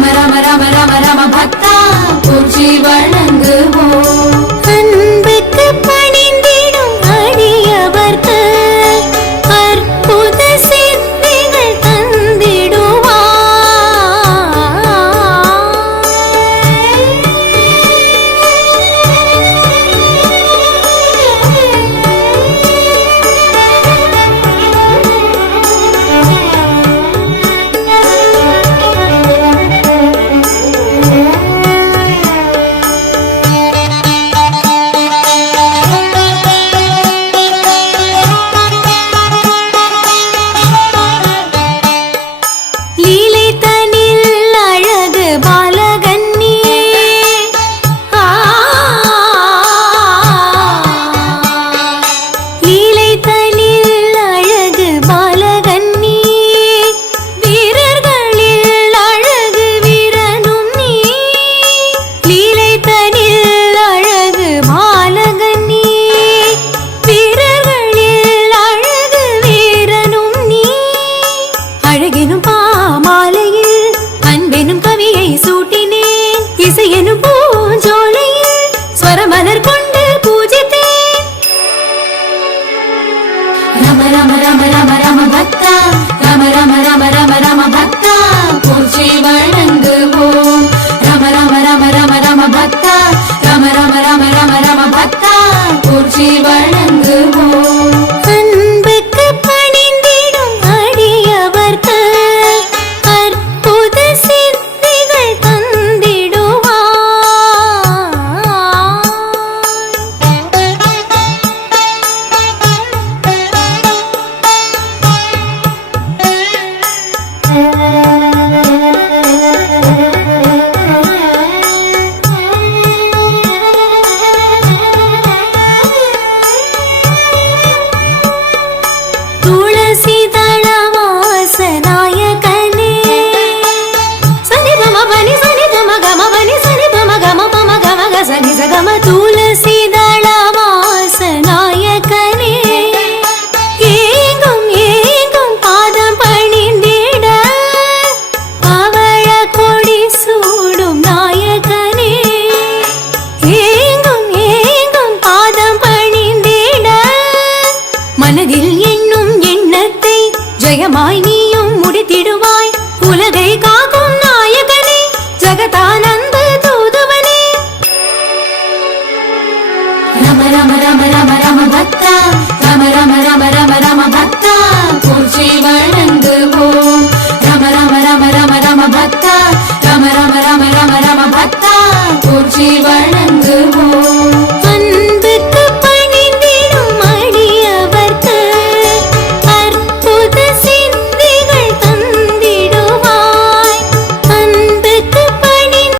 பக்தா ரம ரம ரம சூட்டினேன் இசையெனும் பூஞ்சோலையில் ஸ்வரமலர் கொண்டு பூஜித்தேன் ரம ரம ரம ரம ரம பக்தா ரம ரம ரம ரம ரம பக்தா போற்றி வணங்குவோம் ரம ரம ரம ரம ரம பக்தா ரம ரம ரம ரம ரம பக்தா வணங்குவோம் மனதில் என்னும் எண்ணத்தை ஜெயமாய் நீயும் முடித்திடுவாய் உலகை காக்கும் நாயகனே ஜகதானந்த தூதுவனே ரம ரம ரம ரம ரம பக்தா ரம ரம ரம ரம ரம பக்தா போற்றி வணங்குவோம் ரம ரம ரம ரம ரம பக்தா ரம ரம ரம ரம ரம பக்தா போற்றி வணங்குவோம்